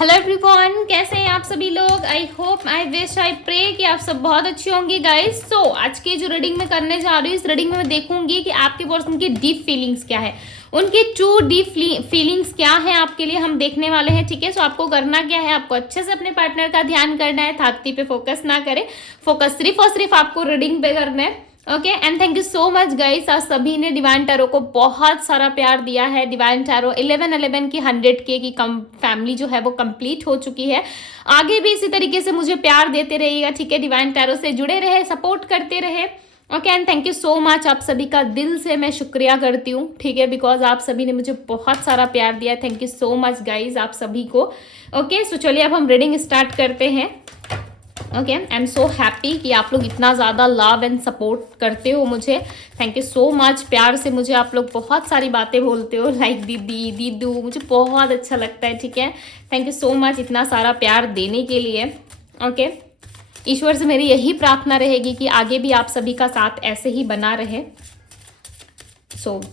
Hello everyone, कैसे हैं आप सभी लोग। I hope, I wish, I pray कि आप सब बहुत अच्छे होंगे गाइस। सो आज की जो रीडिंग मैं करने जा रही हूँ, इस रीडिंग में मैं देखूंगी कि आपके पर्सन की डीप फीलिंग्स क्या है, उनकी ट्रू डीप फीलिंग्स क्या है आपके लिए, हम देखने वाले हैं। ठीक है, सो आपको करना क्या है, आपको अच्छे से अपने पार्टनर का ध्यान करना है, थाकती पे फोकस ना करें, फोकस सिर्फ और सिर्फ आपको रीडिंग पे करना है। Okay, and thank you so much guys, आज सभी ने डिवाइन टैरो को बहुत सारा प्यार दिया है। डिवाइन टैरो 1111 की 100K की कम फैमिली जो है वो कंप्लीट हो चुकी है। आगे भी इसी तरीके से मुझे प्यार देते रहिएगा, ठीक है। डिवाइन टैरो से जुड़े रहे, सपोर्ट करते रहे। Okay, and thank you so much, आप सभी का दिल से मैं शुक्रिया करती हूँ, ठीक है, बिकॉज आप सभी ने मुझे बहुत सारा प्यार दिया। Thank you so much guys आप सभी को। ओके, सो चलिए अब हम रीडिंग स्टार्ट करते हैं। Okay, I am so happy कि आप लोग इतना ज़्यादा लव एंड सपोर्ट करते हो मुझे। थैंक यू सो मच, प्यार से मुझे आप लोग बहुत सारी बातें बोलते हो, लाइक दीदी, दीदू, मुझे बहुत अच्छा लगता है। ठीक है, थैंक यू सो मच इतना सारा प्यार देने के लिए। ओके, ईश्वर से मेरी यही प्रार्थना रहेगी कि आगे भी आप सभी का साथ ऐसे ही बना रहे।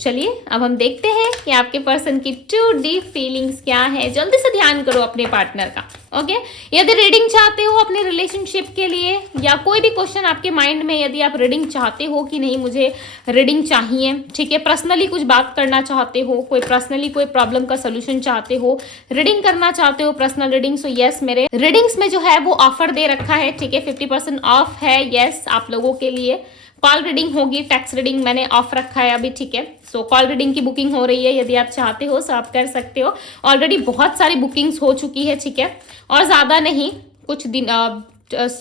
चलिए अब हम देखते हैं कि आपके पर्सन की ट्रू डीप फीलिंग्स क्या है। जल्दी से ध्यान करो अपने पार्टनर का। ओके, यदि रीडिंग चाहते हो अपने रिलेशनशिप के लिए, या कोई भी क्वेश्चन आपके माइंड में, यदि आप रीडिंग चाहते हो कि नहीं मुझे रीडिंग चाहिए, ठीक है, पर्सनली कुछ बात करना चाहते हो, कोई पर्सनली कोई प्रॉब्लम का सोल्यूशन चाहते हो, रीडिंग करना चाहते हो, पर्सनल रीडिंग, सो यस, मेरे रीडिंग्स में जो है वो ऑफर दे रखा है, ठीक है, 50% ऑफ है, यस, आप लोगों के लिए। कॉल रीडिंग होगी, टेक्स्ट रीडिंग मैंने ऑफ रखा है अभी, ठीक है। सो कॉल रीडिंग की बुकिंग हो रही है, यदि आप चाहते हो सो आप कर सकते हो। ऑलरेडी बहुत सारी बुकिंग्स हो चुकी है, ठीक है, और ज़्यादा नहीं, कुछ दिन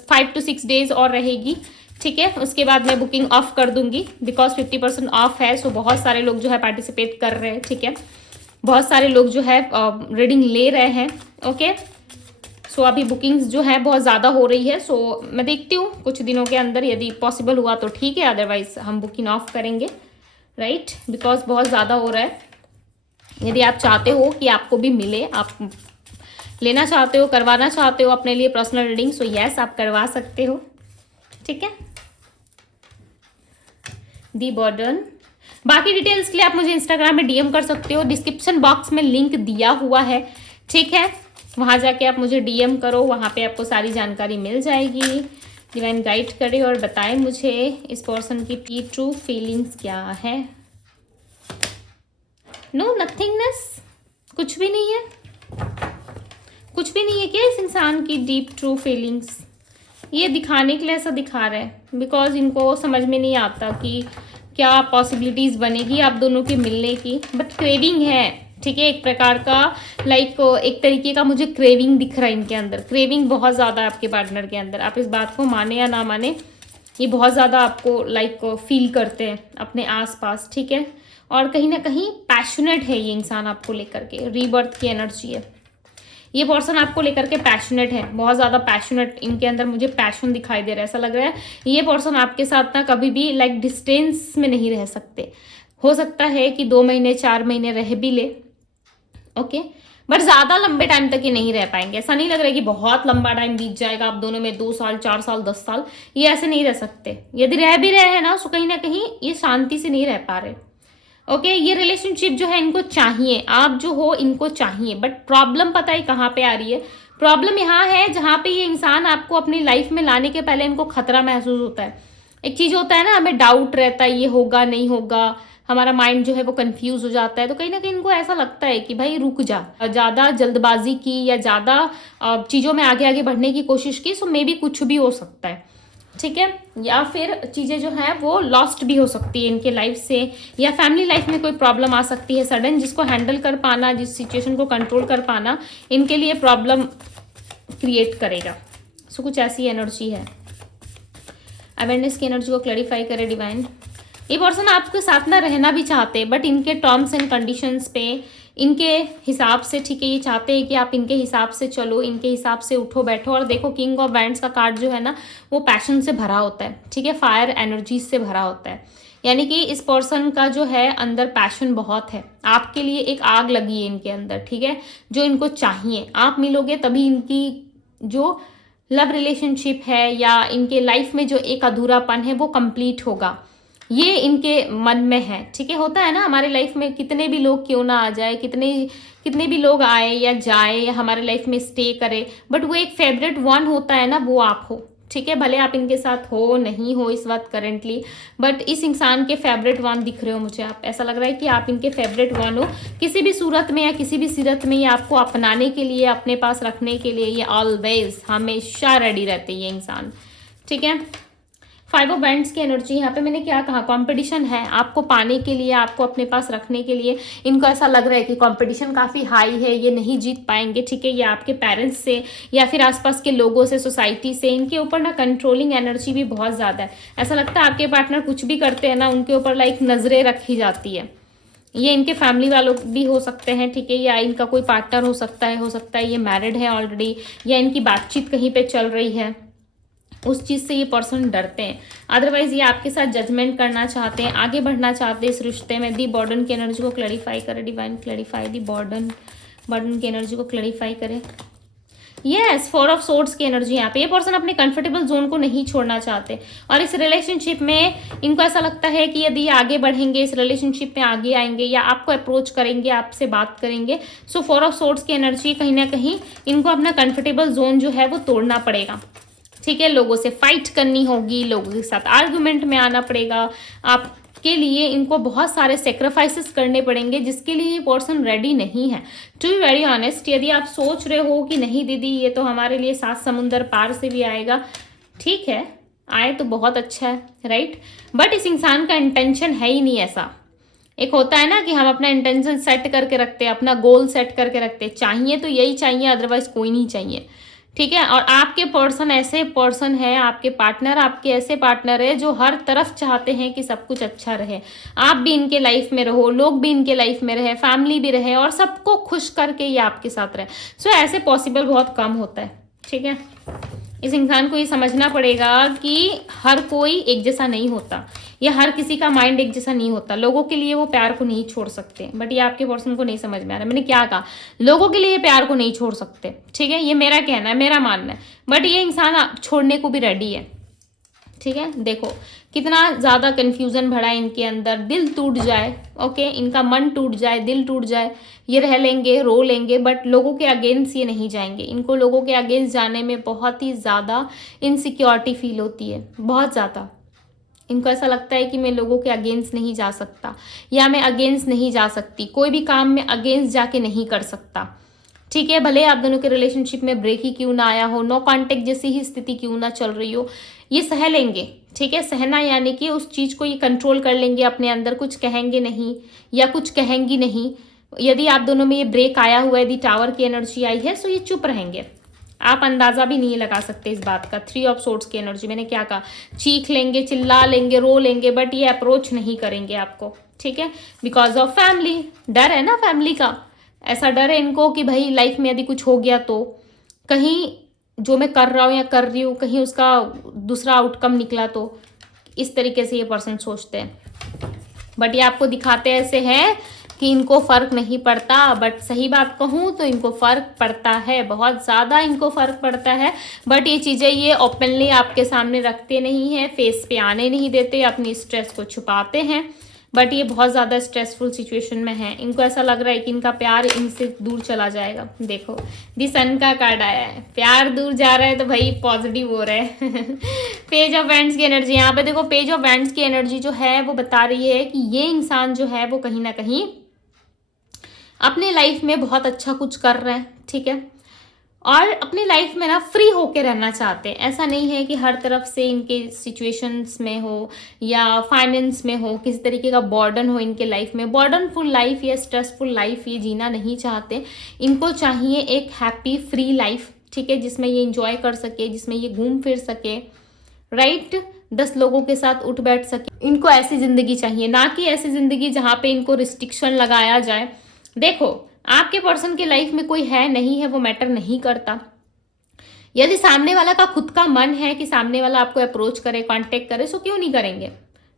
5 to 6 डेज और रहेगी, ठीक है। उसके बाद मैं बुकिंग ऑफ कर दूंगी, बिकॉज 50% ऑफ है। सो बहुत सारे लोग जो है पार्टिसिपेट कर रहे हैं, ठीक है, बहुत सारे लोग जो है रीडिंग ले रहे हैं। ओके, सो अभी बुकिंग्स जो है बहुत ज़्यादा हो रही है। सो मैं देखती हूँ कुछ दिनों के अंदर, यदि पॉसिबल हुआ तो ठीक है, अदरवाइज हम बुकिंग ऑफ करेंगे, राइट, बिकॉज बहुत ज़्यादा हो रहा है। यदि आप चाहते हो कि आपको भी मिले, आप लेना चाहते हो, करवाना चाहते हो अपने लिए पर्सनल रीडिंग, सो यस, आप करवा सकते हो, ठीक है। दी बर्डन, बाकी डिटेल्स के लिए आप मुझे इंस्टाग्राम में डीएम कर सकते हो, डिस्क्रिप्शन बॉक्स में लिंक दिया हुआ है, ठीक है, वहाँ जाके आप मुझे डीएम करो, वहाँ पे आपको सारी जानकारी मिल जाएगी। डिवाइन गाइड करे और बताएं मुझे इस पर्सन की ट्रू फीलिंग्स क्या है। नो, नथिंगनेस, कुछ भी नहीं है, कुछ भी नहीं है क्या इस इंसान की डीप ट्रू फीलिंग्स। ये दिखाने के लिए ऐसा दिखा रहा है, बिकॉज इनको समझ में नहीं आता कि क्या पॉसिबिलिटीज़ बनेगी आप दोनों के मिलने की, बट क्रेविंग है, ठीक है, एक प्रकार का, लाइक एक तरीके का मुझे क्रेविंग दिख रहा है इनके अंदर। क्रेविंग बहुत ज़्यादा है आपके पार्टनर के अंदर, आप इस बात को माने या ना माने, ये बहुत ज़्यादा आपको लाइक फील करते हैं अपने आसपास, ठीक है, और कहीं ना कहीं पैशनेट है ये इंसान आपको लेकर के, रीबर्थ की एनर्जी है। ये पर्सन आपको लेकर के पैशनेट है, बहुत ज़्यादा पैशनेट, इनके अंदर मुझे पैशन दिखाई दे रहा है। ऐसा लग रहा है ये पर्सन आपके साथ ना कभी भी लाइक डिस्टेंस में नहीं रह सकते। हो सकता है कि 2 महीने 4 महीने रह भी ले, ओके, बट ज़्यादा लंबे टाइम तक ये नहीं रह पाएंगे। ऐसा नहीं लग रहा है कि बहुत लंबा टाइम बीत जाएगा आप दोनों में, 2 साल 4 साल 10 साल, ये ऐसे नहीं रह सकते। यदि रह भी रहे हैं ना, तो कहीं ना कहीं ये शांति से नहीं रह पा रहे। ओके, ये रिलेशनशिप जो है इनको चाहिए, आप जो हो इनको चाहिए, बट प्रॉब्लम पता है कहाँ पे आ रही है। प्रॉब्लम यहाँ है जहाँ पे ये इंसान आपको अपनी लाइफ में लाने के पहले इनको खतरा महसूस होता है। एक चीज़ होता है ना, हमें डाउट रहता है ये होगा नहीं होगा, हमारा माइंड जो है वो कंफ्यूज हो जाता है, तो कहीं ना कहीं इनको ऐसा लगता है कि भाई रुक जा, ज़्यादा जल्दबाजी की या ज़्यादा चीज़ों में आगे आगे बढ़ने की कोशिश की, सो मे बी कुछ भी हो सकता है, ठीक है, या फिर चीज़ें जो है वो लॉस्ट भी हो सकती है इनके लाइफ से, या फैमिली लाइफ में कोई प्रॉब्लम आ सकती है सडन, जिसको हैंडल कर पाना, जिस सिचुएशन को कंट्रोल कर पाना इनके लिए प्रॉब्लम क्रिएट करेगा। सो कुछ ऐसी एनर्जी है। अवेयरनेस की एनर्जी को क्लैरिफाई करे डिवाइन। ये पर्सन आपके साथ ना रहना भी चाहते हैं, बट इनके टर्म्स एंड कंडीशंस पे, इनके हिसाब से, ठीक है, ये चाहते हैं कि आप इनके हिसाब से चलो, इनके हिसाब से उठो बैठो। और देखो किंग ऑफ वैंड्स का कार्ड जो है ना वो पैशन से भरा होता है, ठीक है, फायर एनर्जी से भरा होता है, यानी कि इस पर्सन का जो है अंदर पैशन बहुत है, आपके लिए एक आग लगी है इनके अंदर, ठीक है, जो इनको चाहिए। आप मिलोगे तभी इनकी जो लव रिलेशनशिप है या इनके लाइफ में जो एक अधूरापन है वो कंप्लीट होगा। ये इनके मन में है, ठीक है। होता है ना हमारे लाइफ में कितने भी लोग क्यों ना आ जाए, कितने कितने भी लोग आए या जाए या हमारे लाइफ में स्टे करे, बट वो एक फेवरेट वन होता है ना, वो आप हो, ठीक है। भले आप इनके साथ हो नहीं हो इस वक्त करेंटली, बट इस इंसान के फेवरेट वन दिख रहे हो मुझे आप। ऐसा लग रहा है कि आप इनके फेवरेट वन हो किसी भी सूरत में या किसी भी सीरत में। ये आपको अपनाने के लिए, अपने पास रखने के लिए ये ऑलवेज हमेशा रेडी रहते हैं ये इंसान, ठीक है। 5 ऑफ बैंड्स की एनर्जी यहाँ पे मैंने क्या कहा, कंपटीशन है आपको पाने के लिए, आपको अपने पास रखने के लिए। इनको ऐसा लग रहा है कि कंपटीशन काफ़ी हाई है, ये नहीं जीत पाएंगे, ठीक है। ये आपके पेरेंट्स से या फिर आसपास के लोगों से, सोसाइटी से, इनके ऊपर ना कंट्रोलिंग एनर्जी भी बहुत ज़्यादा है। ऐसा लगता है आपके पार्टनर कुछ भी करते हैं ना, उनके ऊपर लाइक नज़रें रखी जाती है। ये इनके फैमिली वालों भी हो सकते हैं, ठीक है, या इनका कोई पार्टनर हो सकता है ये मैरिड है ऑलरेडी, या इनकी बातचीत कहीं पे चल रही है, उस चीज़ से ये पर्सन डरते हैं। अदरवाइज ये आपके साथ जजमेंट करना चाहते हैं, आगे बढ़ना चाहते हैं इस रिश्ते में। दी बर्डन की एनर्जी को क्लैरिफाई करे डिवाइन, क्लैरिफाई दी बर्डन की एनर्जी को क्लैरिफाई करे। यस, 4 ऑफ सोर्ड्स की एनर्जी यहाँ पे। ये पर्सन अपने कंफर्टेबल जोन को नहीं छोड़ना चाहते और इस रिलेशनशिप में इनको ऐसा लगता है कि यदि आगे बढ़ेंगे, इस रिलेशनशिप में आगे आएंगे या आपको अप्रोच करेंगे, आपसे बात करेंगे, सो 4 ऑफ सोर्ड्स की एनर्जी कहीं ना कहीं इनको अपना कंफर्टेबल जोन जो है वो तोड़ना पड़ेगा, ठीक है। लोगों से फाइट करनी होगी, लोगों के साथ आर्गुमेंट में आना पड़ेगा, आपके लिए इनको बहुत सारे सेक्रीफाइसेस करने पड़ेंगे जिसके लिए ये पर्सन रेडी नहीं है। टू बी वेरी ऑनेस्ट, यदि आप सोच रहे हो कि नहीं दीदी ये तो हमारे लिए 7 समुंदर पार से भी आएगा, ठीक है, आए तो बहुत अच्छा है, राइट। बट इस इंसान का इंटेंशन है ही नहीं ऐसा। एक होता है ना कि हम अपना इंटेंशन सेट करके रखते हैं, अपना गोल सेट करके रखते हैं, चाहिए तो यही चाहिए, अदरवाइज कोई नहीं चाहिए, ठीक है। और आपके पर्सन ऐसे पर्सन है, आपके पार्टनर आपके ऐसे पार्टनर है जो हर तरफ चाहते हैं कि सब कुछ अच्छा रहे, आप भी इनके लाइफ में रहो, लोग भी इनके लाइफ में रहे, फैमिली भी रहे और सबको खुश करके ये आपके साथ रहे। सो ऐसे पॉसिबल बहुत कम होता है, ठीक है। इस इंसान को ये समझना पड़ेगा कि हर कोई एक जैसा नहीं होता, या हर किसी का माइंड एक जैसा नहीं होता। लोगों के लिए वो प्यार को नहीं छोड़ सकते, बट ये आपके पर्सन को नहीं समझ में आ रहा है। मैंने क्या कहा, लोगों के लिए प्यार को नहीं छोड़ सकते, ठीक है, ये मेरा कहना है, मेरा मानना है। बट ये इंसान छोड़ने को भी रेडी है, ठीक है। देखो कितना ज़्यादा कन्फ्यूज़न भरा है इनके अंदर, दिल टूट जाए, ओके, इनका मन टूट जाए, दिल टूट जाए, ये रह लेंगे, रो लेंगे, बट लोगों के अगेंस्ट ये नहीं जाएंगे। इनको लोगों के अगेंस्ट जाने में बहुत ही ज़्यादा इनसिक्योरिटी फील होती है, बहुत ज़्यादा। इनको ऐसा लगता है कि मैं लोगों के अगेंस्ट नहीं जा सकता या मैं अगेंस्ट नहीं जा सकती, कोई भी काम में अगेंस्ट जाके नहीं कर सकता, ठीक है। भले आप दोनों के रिलेशनशिप में ब्रेक ही क्यों ना आया हो, नो कॉन्टेक्ट जैसी ही स्थिति क्यों ना चल रही हो, ये सह लेंगे, ठीक है। सहना यानी कि उस चीज़ को ये कंट्रोल कर लेंगे अपने अंदर, कुछ कहेंगे नहीं या कुछ कहेंगी नहीं। यदि आप दोनों में ये ब्रेक आया हुआ है, यदि टावर की एनर्जी आई है, सो ये चुप रहेंगे, आप अंदाजा भी नहीं लगा सकते इस बात का। 3 ऑफ सोर्ड्स की एनर्जी, मैंने क्या कहा, चीख लेंगे, चिल्ला लेंगे, रो लेंगे, बट ये अप्रोच नहीं करेंगे आपको, ठीक है। बिकॉज ऑफ फैमिली, डर है ना फैमिली का, ऐसा डर है इनको कि भाई लाइफ में यदि कुछ हो गया तो कहीं जो मैं कर रहा हूँ या कर रही हूँ कहीं उसका दूसरा आउटकम निकला तो, इस तरीके से ये पर्सन सोचते हैं। बट ये आपको दिखाते ऐसे हैं कि इनको फ़र्क नहीं पड़ता, बट सही बात कहूँ तो इनको फ़र्क पड़ता है, बहुत ज़्यादा इनको फ़र्क पड़ता है। बट ये चीज़ें ये ओपनली आपके सामने रखते नहीं हैं, फेस पे आने नहीं देते, अपनी स्ट्रेस को छुपाते हैं। बट ये बहुत ज़्यादा स्ट्रेसफुल सिचुएशन में है, इनको ऐसा लग रहा है कि इनका प्यार इनसे दूर चला जाएगा। देखो दी सन का कार्ड आया है, प्यार दूर जा रहा है तो भाई पॉजिटिव हो रहा है। पेज ऑफ वैंड्स की एनर्जी यहाँ पे देखो, पेज ऑफ वैंड्स की एनर्जी जो है वो बता रही है कि ये इंसान जो है वो कहीं ना कहीं अपने लाइफ में बहुत अच्छा कुछ कर रहे हैं, ठीक है, और अपनी लाइफ में ना फ्री होके रहना चाहते हैं। ऐसा नहीं है कि हर तरफ से इनके सिचुएशंस में हो या फाइनेंस में हो किसी तरीके का बर्डन हो इनके लाइफ में, बर्डनफुल लाइफ या स्ट्रेसफुल लाइफ ये जीना नहीं चाहते। इनको चाहिए एक हैप्पी फ्री लाइफ, ठीक है, जिसमें ये इंजॉय कर सके, जिसमें ये घूम फिर सके, राइट, 10 लोगों के साथ उठ बैठ सके। इनको ऐसी ज़िंदगी चाहिए, ना कि ऐसी ज़िंदगी जहाँ पे इनको रिस्ट्रिक्शन लगाया जाए। देखो आपके पर्सन के लाइफ में कोई है नहीं है वो मैटर नहीं करता। यदि सामने वाला का खुद का मन है कि सामने वाला आपको अप्रोच करे, कांटेक्ट करे, सो क्यों नहीं करेंगे,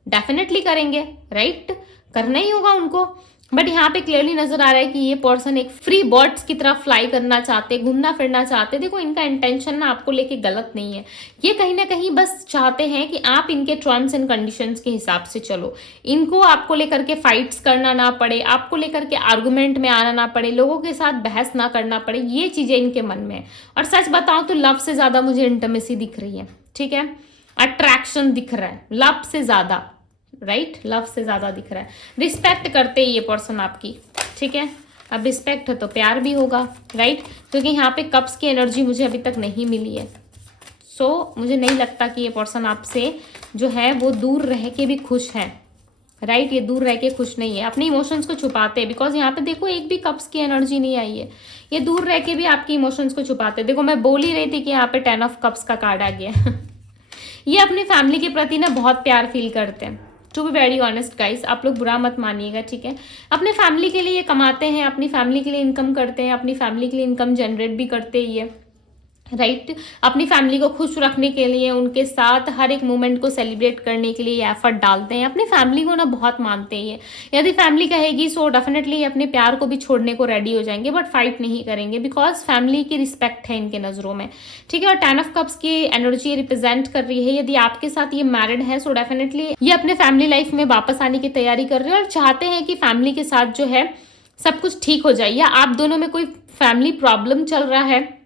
डेफिनेटली करेंगे, राइट, करना ही होगा उनको। बट यहाँ पे क्लियरली नजर आ रहा है कि ये पर्सन एक फ्री बर्ड्स की तरह फ्लाई करना चाहते, घूमना फिरना चाहते। देखो इनका इंटेंशन ना आपको लेके गलत नहीं है, ये कहीं ना कहीं बस चाहते हैं कि आप इनके टर्म्स एंड कंडीशंस के हिसाब से चलो, इनको आपको लेकर के फाइट्स करना ना पड़े, आपको लेकर के आर्गुमेंट में आना ना पड़े, लोगों के साथ बहस ना करना पड़े, ये चीजें इनके मन में है। और सच बताऊं तो लव से ज्यादा मुझे इंटीमेसी दिख रही है, ठीक है, अट्रैक्शन दिख रहा है लव से ज्यादा, राइट, लव से ज्यादा दिख रहा है। रिस्पेक्ट करते ही ये पर्सन आपकी, ठीक है, अब रिस्पेक्ट है तो प्यार भी होगा, राइट, क्योंकि यहाँ पे कप्स की एनर्जी मुझे अभी तक नहीं मिली है। सो मुझे नहीं लगता कि ये पर्सन आपसे जो है वो दूर रह के भी खुश है, राइट, ये दूर रह के खुश नहीं है, अपने इमोशंस को छुपाते हैं। बिकॉज यहाँ पे देखो एक भी कप्स की एनर्जी नहीं आई है, ये दूर रह के भी आपके इमोशंस को छुपाते हैं। देखो मैं बोल ही रही थी कि यहाँ पे 10 ऑफ कप्स का कार्ड आ गया ये अपनी फैमिली के प्रति ना बहुत प्यार फील करते हैं। To be very honest guys, आप लोग बुरा मत मानिएगा, ठीक है, अपने फैमिली के लिए ये कमाते हैं, अपनी फैमिली के लिए इनकम करते हैं, अपनी फैमिली के लिए इनकम जनरेट भी करते ही है, राइट, अपनी फैमिली को खुश रखने के लिए, उनके साथ हर एक मोमेंट को सेलिब्रेट करने के लिए एफर्ट डालते हैं, अपनी फैमिली को ना बहुत मानते हैं। यदि फैमिली कहेगी सो डेफिनेटली अपने प्यार को भी छोड़ने को रेडी हो जाएंगे, बट फाइट नहीं करेंगे बिकॉज फैमिली की रिस्पेक्ट है इनके नज़रों में, ठीक है। और 10 ऑफ कप्स की एनर्जी रिप्रेजेंट कर रही है, यदि आपके साथ ये मैरिड है सो डेफिनेटली ये अपने फैमिली लाइफ में वापस आने की तैयारी कर रहे हैं और चाहते हैं कि फैमिली के साथ जो है सब कुछ ठीक हो जाए, या आप दोनों में कोई फैमिली प्रॉब्लम चल रहा है,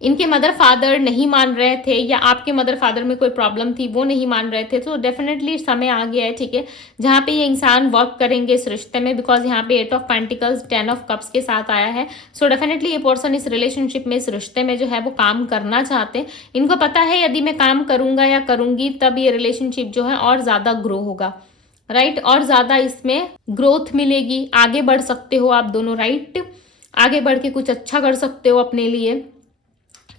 इनके मदर फादर नहीं मान रहे थे, या आपके मदर फादर में कोई प्रॉब्लम थी वो नहीं मान रहे थे, तो डेफिनेटली समय आ गया है, ठीक है, जहाँ पे ये इंसान वर्क करेंगे इस रिश्ते में। बिकॉज यहाँ पे 8 ऑफ पेंटिकल्स 10 ऑफ कप्स के साथ आया है, सो डेफिनेटली ये पर्सन इस रिलेशनशिप में, इस रिश्ते में जो है वो काम करना चाहते हैं। इनको पता है यदि मैं काम करूंगा या करूंगी तब ये रिलेशनशिप जो है और ज्यादा ग्रो होगा, राइट, और ज्यादा इसमें ग्रोथ मिलेगी, आगे बढ़ सकते हो आप दोनों, राइट, आगे बढ़ के कुछ अच्छा कर सकते हो अपने लिए।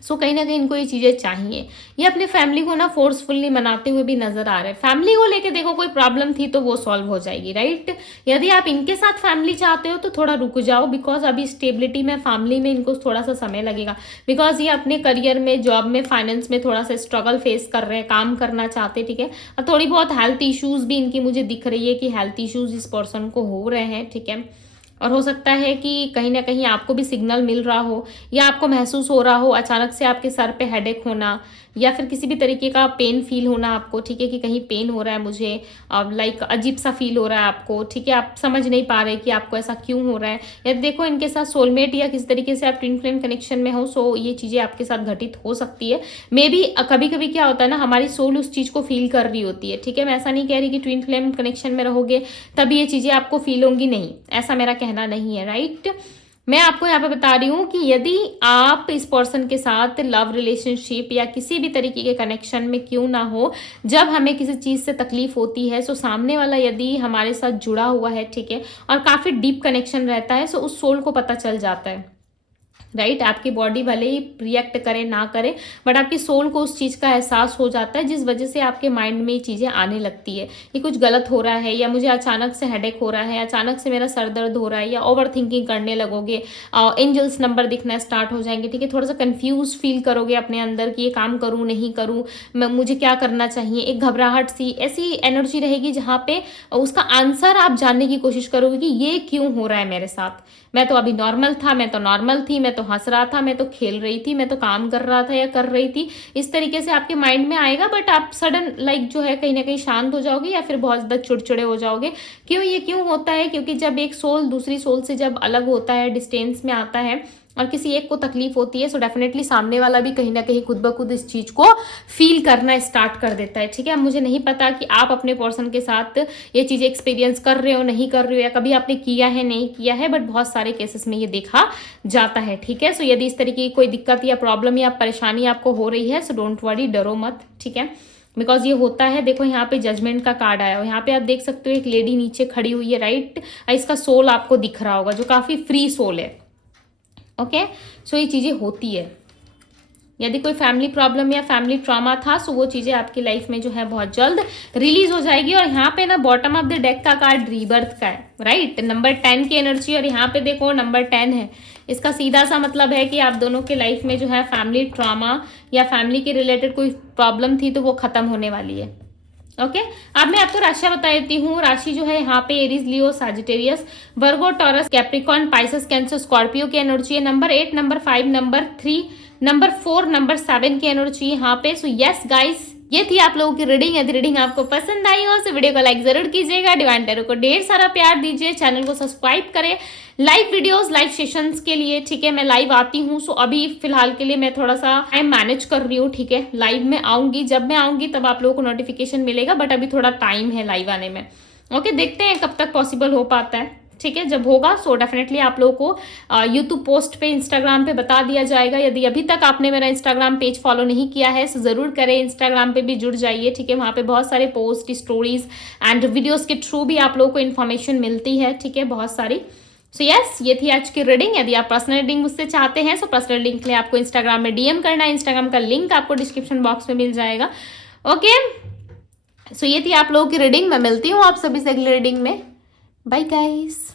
सो कहीं ना कहीं इनको ये चीज़ें चाहिए, ये अपनी फैमिली को ना फोर्सफुली मनाते हुए भी नजर आ रहे हैं। फैमिली को लेके देखो कोई प्रॉब्लम थी तो वो सॉल्व हो जाएगी, राइट। यदि आप इनके साथ फैमिली चाहते हो तो थोड़ा रुक जाओ, बिकॉज अभी स्टेबिलिटी में फैमिली में इनको थोड़ा सा समय लगेगा, बिकॉज ये अपने करियर में, जॉब में, फाइनेंस में थोड़ा सा स्ट्रगल फेस कर रहे हैं, काम करना चाहते हैं, ठीक है। और थोड़ी बहुत हेल्थ इश्यूज भी इनकी मुझे दिख रही है कि हेल्थ इश्यूज इस पर्सन को हो रहे हैं, ठीक है। और हो सकता है कि कहीं ना कहीं आपको भी सिग्नल मिल रहा हो, या आपको महसूस हो रहा हो अचानक से आपके सर पे हेडेक होना, या फिर किसी भी तरीके का पेन फील होना आपको, ठीक है, कि कहीं पेन हो रहा है मुझे, लाइक अजीब सा फील हो रहा है आपको, ठीक है, आप समझ नहीं पा रहे कि आपको ऐसा क्यों हो रहा है। या देखो इनके साथ सोलमेट या किस तरीके से आप ट्विन फ्लेम कनेक्शन में हो, सो ये चीज़ें आपके साथ घटित हो सकती है। मे बी कभी कभी क्या होता है ना, हमारी सोल उस चीज़ को फील कर रही होती है, ठीक है। मैं ऐसा नहीं कह रही कि ट्विन फ्लेम कनेक्शन में रहोगे तभी ये चीज़ें आपको फील होंगी, नहीं, ऐसा मेरा कहना नहीं है, राइट। मैं आपको यहाँ पे बता रही हूँ कि यदि आप इस पर्सन के साथ लव रिलेशनशिप या किसी भी तरीके के कनेक्शन में क्यों ना हो, जब हमें किसी चीज़ से तकलीफ होती है सो सामने वाला यदि हमारे साथ जुड़ा हुआ है, ठीक है, और काफ़ी डीप कनेक्शन रहता है, सो उस सोल को पता चल जाता है, राइट। आपकी बॉडी भले ही रिएक्ट करे ना करे, बट आपकी सोल को उस चीज़ का एहसास हो जाता है, जिस वजह से आपके माइंड में ये चीज़ें आने लगती है कि कुछ गलत हो रहा है, या मुझे अचानक से हेडेक हो रहा है, अचानक से मेरा सर दर्द हो रहा है, या ओवर थिंकिंग करने लगोगे, एंजल्स नंबर दिखना स्टार्ट हो जाएंगे, ठीक है, थोड़ा सा कंफ्यूज फील करोगे अपने अंदर कि ये काम करूँ नहीं करूँ, मुझे क्या करना चाहिए, एक घबराहट सी ऐसी एनर्जी रहेगी जहाँ पे उसका आंसर आप जानने की कोशिश करोगे कि ये क्यों हो रहा है मेरे साथ। मैं तो अभी नॉर्मल था, मैं तो नॉर्मल थी, मैं तो हंस रहा था, मैं तो खेल रही थी, मैं तो काम कर रहा था या कर रही थी, इस तरीके से आपके माइंड में आएगा। बट आप सडन लाइक जो है कहीं ना कहीं शांत हो जाओगे, या फिर बहुत ज़्यादा चिड़चिड़े हो जाओगे। क्यों, ये क्यों होता है, क्योंकि जब एक सोल दूसरी सोल से जब अलग होता है, डिस्टेंस में आता है और किसी एक को तकलीफ होती है, सो डेफिनेटली सामने वाला भी कहीं ना कहीं खुद ब खुद इस चीज़ को फील करना स्टार्ट कर देता है, ठीक है। मुझे नहीं पता कि आप अपने पर्सन के साथ ये चीज़ें एक्सपीरियंस कर रहे हो, नहीं कर रहे हो, या कभी आपने किया है नहीं किया है, बट बहुत सारे केसेस में ये देखा जाता है, ठीक है। सो यदि इस तरीके की कोई दिक्कत या प्रॉब्लम या परेशानी आपको हो रही है, सो डोंट वरी, डरो मत, ठीक है, बिकॉज ये होता है। देखो यहाँ पे जजमेंट का कार्ड आया हो, यहाँ पे आप देख सकते हो एक लेडी नीचे खड़ी हुई है, राइट, इसका सोल आपको दिख रहा होगा जो काफ़ी फ्री सोल है, ओके। सो ये चीज़ें होती है। यदि कोई फैमिली प्रॉब्लम या फैमिली ट्रॉमा था, सो वो चीज़ें आपकी लाइफ में जो है बहुत जल्द रिलीज हो जाएगी। और यहाँ पे ना बॉटम ऑफ द डेक का कार्ड रीबर्थ का है, राइट, नंबर 10 की एनर्जी, और यहाँ पे देखो नंबर 10 है। इसका सीधा सा मतलब है कि आप दोनों के लाइफ में जो है फैमिली ट्रॉमा या फैमिली के रिलेटेड कोई प्रॉब्लम थी तो वो खत्म होने वाली है, ओके अब मैं आपको राशि बता देती हूँ। राशि जो है यहाँ पे Aries, Leo, Sagittarius, Virgo, Taurus, Capricorn, Pisces, Cancer, Scorpio की एनर्जी है। Number 8, number 5, number 3, number 4, number 7 की एनर्जी यहाँ पे। सो यस गाइस, ये थी आप लोगों की रीडिंग। यदि रीडिंग आपको पसंद आई हो तो वीडियो को लाइक जरूर कीजिएगा, डिवाइन टैरो को ढेर सारा प्यार दीजिए, चैनल को सब्सक्राइब करें लाइव वीडियोस, लाइव सेशंस के लिए। ठीक है, मैं लाइव आती हूँ। सो अभी फिलहाल के लिए मैं थोड़ा सा टाइम मैनेज कर रही हूँ। ठीक है, लाइव में आऊंगी, जब मैं आऊंगी तब आप लोगों को नोटिफिकेशन मिलेगा, बट अभी थोड़ा टाइम है लाइव आने में। ओके, देखते हैं कब तक पॉसिबल हो पाता है। ठीक है, जब होगा सो डेफिनेटली आप लोगों को यूट्यूब पोस्ट पे, इंस्टाग्राम पे बता दिया जाएगा। यदि अभी तक आपने मेरा इंस्टाग्राम पेज फॉलो नहीं किया है तो जरूर करें, इंस्टाग्राम पे भी जुड़ जाइए। ठीक है, वहाँ पे बहुत सारे पोस्ट, स्टोरीज एंड वीडियोस के थ्रू भी आप लोगों को इन्फॉर्मेशन मिलती है। ठीक है, बहुत सारी। सो यस, ये थी आज की रीडिंग। यदि आप पर्सनल रीडिंग मुझसे चाहते हैं तो पर्सनल रीडिंग के लिए आपको इंस्टाग्राम में डीएम करना है। इंस्टाग्राम का लिंक आपको डिस्क्रिप्शन बॉक्स में मिल जाएगा। ओके, सो ये थी आप लोगों की रीडिंग। मैं मिलती हूँ आप सभी से अगली रीडिंग में। Bye guys.